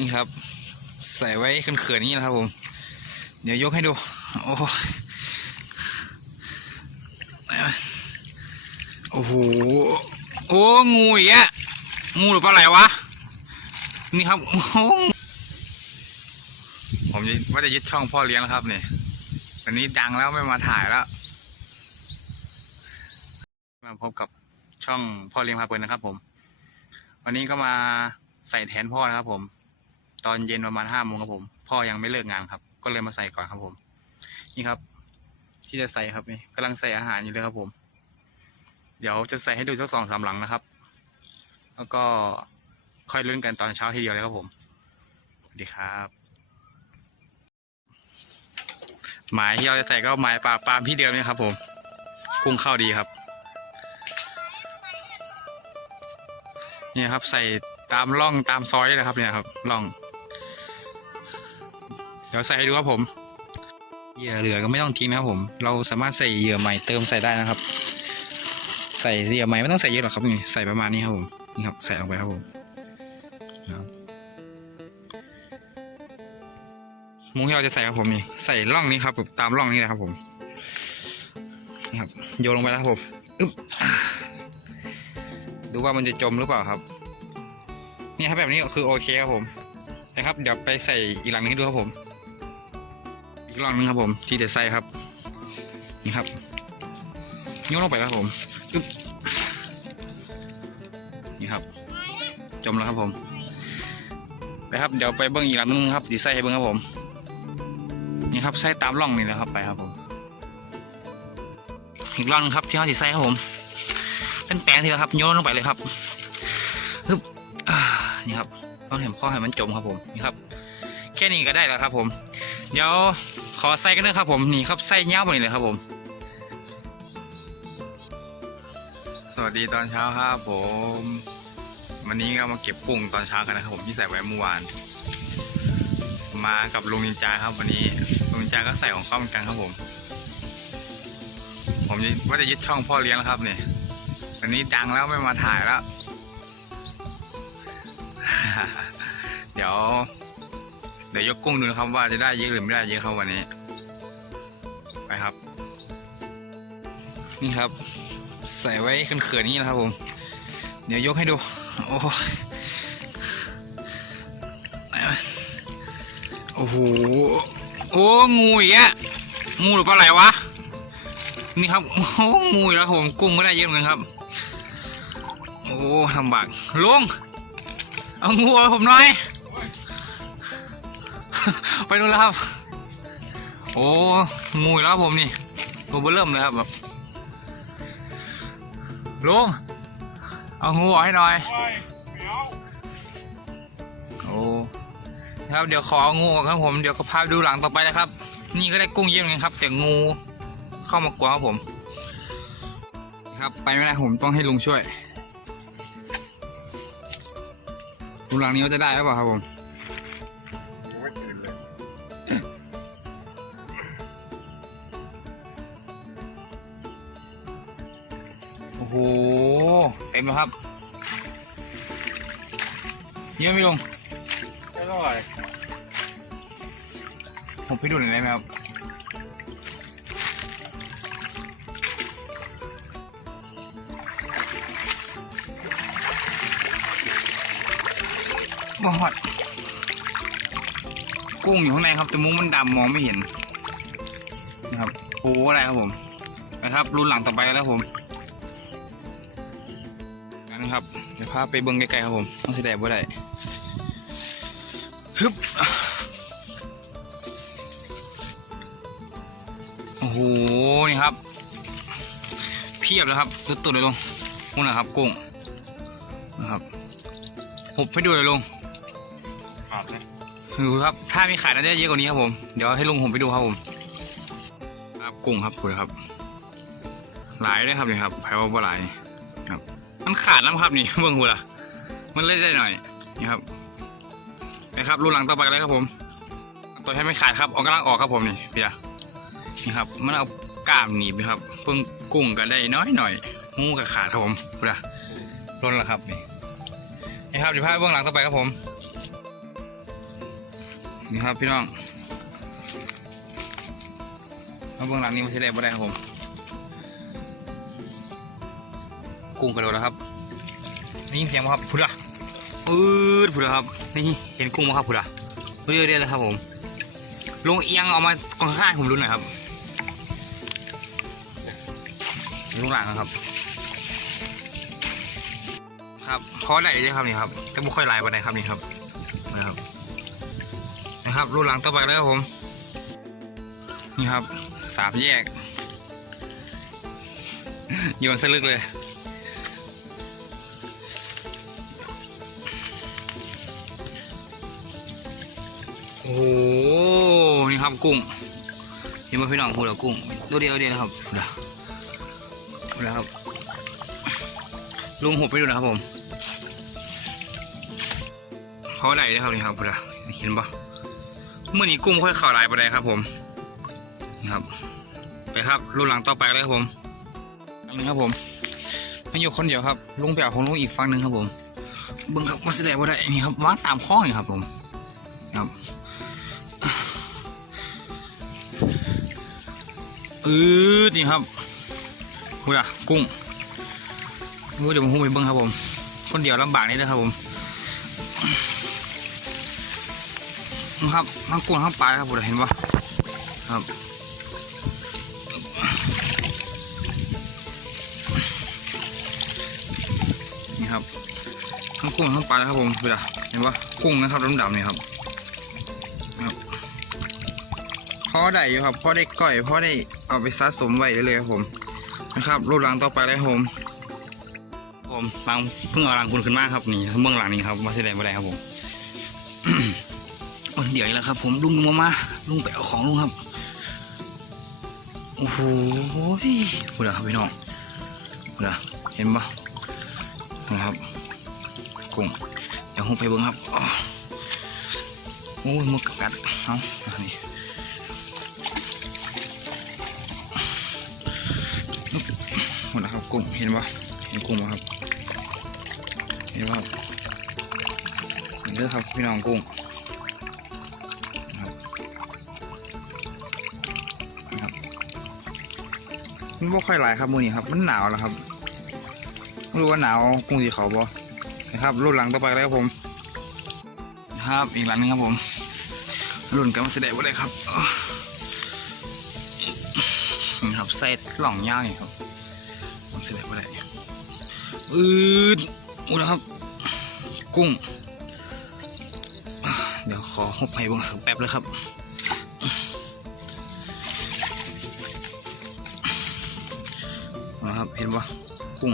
นี่ครับ ใส่ไว้เขินๆอย่างนี้นะครับผม เดี๋ยวยกให้ดู โอ้โอ้โห โอ้งูอีกอะงูหรือปลาไหลวะ นี่ครับ ผมจะว่าจะยึดช่องพ่อเลี้ยงแล้วครับเนี่ยอันนี้ดังแล้วไม่มาถ่ายแล้ว มาพบกับช่องพ่อเลี้ยงพาเพลินนะครับผม วันนี้ก็มาใส่แทนพ่อนะครับผม ตอนเย็นประมาณห้าโมงครับผม พ่อยังไม่เลิกงานครับ ก็เลยมาใส่ก่อนครับผม นี่ครับ ที่จะใส่ครับนี่กำลังใส่อาหารอยู่เลยครับผม เดี๋ยวจะใส่ให้ดูสักสองสามหลังนะครับ แล้วก็ค่อยเล่นกันตอนเช้าทีเดียวเลยครับผมสวัสดีครับหมายที่เราจะใส่ก็หมายปลาปลามที่เดิมนี่ครับ ผม กุ้งเข้าดีครับนี่ครับ ใส่ตามร่องตามซอยเลยครับเนี่ยครับร่อง เดี๋ยวใส่ดูครับผมเหยื่อเหลือก็ไม่ต้องทิ้งนะครับผม เราสามารถใส่เหยื่อใหม่เติมใส่ได้นะครับ ใส่เหยื่อใหม่ไม่ต้องใส่เยอะหรอกครับนี่ใส่ประมาณนี้ครับผมนี่ครับใส่ลงไปครับผมมุ้งที่เราจะใส่ครับผมนี่ใส่ร่องนี้ครับตามร่องนี้นะครับผมนี่ครับโยนลงไปแล้วครับผมอึ๊บดูว่ามันจะจมหรือเปล่าครับ นี่ครับแบบนี้คือโอเคครับผมนะครับ เดี๋ยวไปใส่อีกหลังนึงให้ดูครับผม อีกหลังนึงครับผม ที่จะใส่ครับ นี่ครับโยนลงไปครับผมนี่ครับ จมแล้วครับผมไปครับเดี๋ยวไปเบิ้งอีกหลังนึงครับดีใส่ให้เบิ้งครับผมนี่ครับใส่ตามร่องนี่นะครับไปครับผมอีกร่องนึงครับที่เขาดีใส่ครับผมเป็นแปลงทีละครับโยนลงไปเลยครับฮึบนี่ครับต้องเห็นพ่อให้มันจมครับผมนี่ครับ แค่นี้ก็ได้แล้วครับผม เดี๋ยวขอใส่กันด้วยครับผมนี่ครับใส่เงาไปเลยครับผม สวัสดีตอนเช้าครับผม วันนี้ก็มาเก็บกุ้งตอนเช้ากันนะครับผมที่ใส่ไว้เมื่อวาน มากับลุงนินจาครับวันนี้ลุงนินจาก็ใส่ของเข้าเหมือนกันครับผม ผมว่าจะยึดช่องพ่อเลี้ยงแล้วครับเนี่ยอันนี้ดังแล้วไม่มาถ่ายแล้ว เดี๋ยว เดี๋ยวยกกุ้งดูนะครับว่าจะได้เยอะหรือไม่ได้เยอะครับวันนี้ ไปครับ นี่ครับ ใส่ไว้เขินๆอย่างนี้นะครับผม เดี๋ยวยกให้ดู โอ้โอ้โหโอ้งูอีกอะงูหรือปลาไหลวะนี่ครับโอ้งูอีกแล้วครับผมกุ้งก็ได้เยอะเหมือนกันครับ โอ้ลำบากลุงเอางูเอาผมหน่อย ไปดูนแล้วครับ โอ้งูอีกแล้วผมนี่ตัวเบอร์เริ่มเลยครับแบบลุงเอางูออกให้หน่อย โอ้ครับเดี๋ยวขอเอางูออกครับผมเดี๋ยวก็พาดูหลังต่อไปนะครับ นี่ก็ได้กุ้งเยี่ยมกันครับ แต่งูเข้ามากวนครับผม ครับไปไม่ได้ผมต้องให้ลุงช่วยลุงหลังนี้เขาจะได้หรือเปล่าครับผม โอ้โห เต็มแล้วครับ เยอะไหมลุงไม่เท่าไหร่ผมไปดูหน่อยได้ไหมครับ บอด กุ้งอยู่ข้างในครับแต่มุ้งมันดำมองไม่เห็น นะครับ โอ้อะไรครับผม นะครับ รุ่นหลังต่อไปแล้วผมนะ ครับเดี๋ยวพาไปเบิ้งใกลๆครับผมต้องแสดงว่าได้ฮึบโอ้โหนี่ครับ เพียบเลยครับตุดๆเลยลงนู่นนะครับกุ้งนะครับหุบให้ดูเลยลงดูครับถ้ามีขายน่าจะเยอะกว่านี้ครับผมเดี๋ยวให้ลุงผมไปดูครับผมครับกุ้งครับดูครับ หลายเลยครับนี่ครับแพ้ว่าหลาย มันขาดน้ำครับนี่เบื้องหูล่ะ มันเล่นได้หน่อยนี่ครับนะครับรูหลังต่อไปเลยครับผม ตัวให้ไม่ขาดครับออกกำลังออกครับผมนี่เบียนี่ครับ มันเอากล้ามหนีบนะครับ เพิ่งกุ้งก็ได้น้อยหน่อยงูก็ขาดครับผมพูดละล้นแล้วครับนี่นี่ครับเดี๋ยวพาเบื้องหลังต่อไปครับผมนี่ครับพี่น้องมาเบื้องหลังนี้มันใช้ได้บ่ได้ครับผม กุ้งกระโดดแล้วครับได้ยินเสียงไหมครับพุดะปืดพุดะครับนี่เห็นกุ้งไหมครับพุดะเรื่อยๆเลยครับผมลงเอียงเอามากองข้างๆผมดูหน่อยครับลงหลังนะครับ ครับเพราะได้เลยครับนี่ครับแต่ไม่ค่อยลายปานครับนี่ครับนะครับ นะครับรูหลังต่อไปเลยครับผม นี่ครับสามแยกโยนสลึกเลย อ้โหนี่ครับกุ้งเห็นไหมพี่น้องพูดแล้วกุ้งตัวเดียวเดียวนะครับเดี๋ยวครับลุงหุบไปดูนะครับผมเขาไหลเลยครับนี่ครับเดี๋ยวเห็นปะเมื่อนี้กุ้งค่อยข่าวลายไปเลยครับ ผมนะครับ ไปครับรูหลังต่อไปเลยครับผมอันนึงครับผมไม่อยู่คนเดียวครับลุงไปเอาของลุงอีกฝั่งหนึ่งครับผมเบิ้งครับมาแสดงว่าได้นี่ครับวางตามข้องนี่ครับผมครับ เออจริงครับคุยอะกุ้งรู้เดี๋ยวผมหุ้มไปเบิ้งครับผม คนเดียวลำบากนี่นะครับผมนะครับทั้งกุ้งทั้งปลาครับผมเห็นปะครับนี่ครับทั้งกุ้งทั้งปลาครับผมเวลาเห็นปะกุ้งนะครับดำๆนี่ครับ อได้อยู่ครับพอได้ก่อยพอได้เอาไปสะสมไว้ได้เลยครับผมนะครับรูปหลังต่อไปเลยครับผมผมฟังเพิ่งเอาหลังคุณขึ้นมาครับนี่เบื้องหลังนี้ครับมาแสดงไม่ได้ครับผมอ้ยเดี๋ยวอีกแล้วครับ ผมลุงมามาลุงไปเอาของลุงครับโอ้โหพูดอะครับพี่น้องพูดอะเห็นปะนะครับกุ้งเดี๋ยวผมไปเบิ้งครับโอ้ยมึกกัดเอาอันนี้ กุ้งเห็นปะเห็นกุ้งปะครับ เห็นปะครับเห็นเด้อครับพี่น้องกุ้งนะครับนะครับมันบ่ค่อยหลายครับมือนี้ครับ มันหนาวแล้วครับไม่รู้ว่าหนาวกุ้งสีเขาบ่นะครับรุ่นหลังต่อไปเลยครับผมนะครับอีกหลังนึงครับผมรุ่นกันมาแสดงว่าได้ครับนี่ครับใส่หล่องย่างนี่ครับ เสด็จไปได้อืดอุแล้วครับกุ้ง เดี๋ยวขอหบให้บังสักแป๊บเลยครับนะครับเห็นปะกุ้ง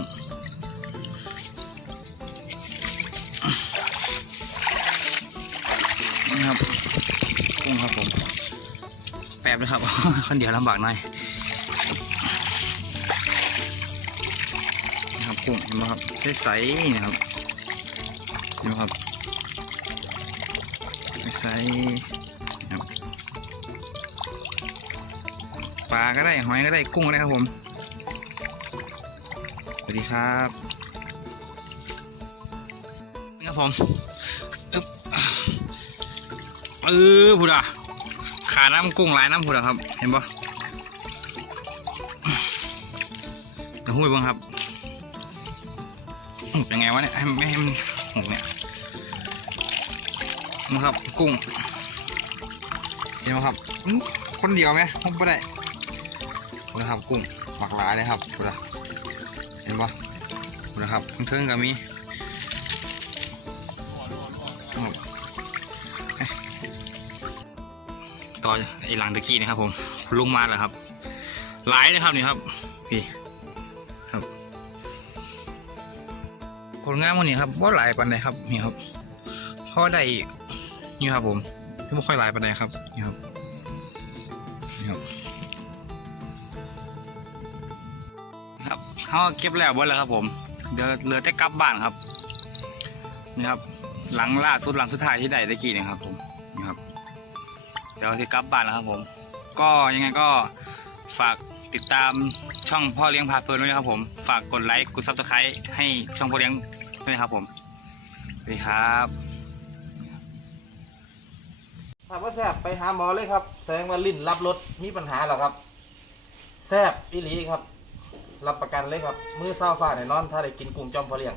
นี่ครับกุ้งครับผม แป๊บเลยครับคนเดียวลำบากหน่อย กุ้งเห็นไหมครับใสๆนะครับเห็นไหมครับใสๆนะครับปลาก็ได้หอยก็ได้กุ้งก็ได้ครับผมสวัสดีครับนี่ครับผมอึ๊บเออพูดอะขาน้ำกุ้งหลายน้ำพูดอะครับ เห็นปะเดี๋ยวหุ้ยบ้างครับ หกยังไงวะเนี่ยให้ไม่ให้มันหกเนี่ยมาครับกุ้งเห็นไหมครับคนเดียวไหมผมไม่ได้นะครับกุ้งหมักหลายเลยครับดูนะเห็นปะดูนะครับเทิงกับมีครับเอ้ยต่อไอ้หลังตะกี้นะครับผมลุงมาแล้วครับหลายเลยครับนี่ครับพี่ ผลงานวันนี้ครับว่าหลายปันใดครับนี่ครับเพราะได้นี่ครับผมที่ไม่ค่อยหลายปันใดครับนี่ครับนี่ครับครับเขาเก็บแล้วหมดแล้วครับ ผมเดี๋ยวเหลือแต่กลับบ้านครับนี่ครับ หลังล่าสุดหลังสุดท้ายที่ได้ตะกี้นะครับ ผมนี่ครับ เดี๋ยวที่กลับบ้านแล้วครับ ผม ก็ยังไงก็ฝากติดตามช่องพ่อเลี้ยงพาเพลินด้วยนะครับผม ฝากกดไลค์ กดซับสไครต์ให้ช่องพ่อเลี้ยง ช่ไหมครับผมสวัสดีครับถามว่าแซบไปหาหมอเลยครับ แสดงว่าลิ้นรับรสมีปัญหาหรอครับแซบอีหลีครับ รับประกันเลยครับ มือเศร้าฝ้าแน่นอน ถ้าได้กินกุ้งจอมพอเลี้ยง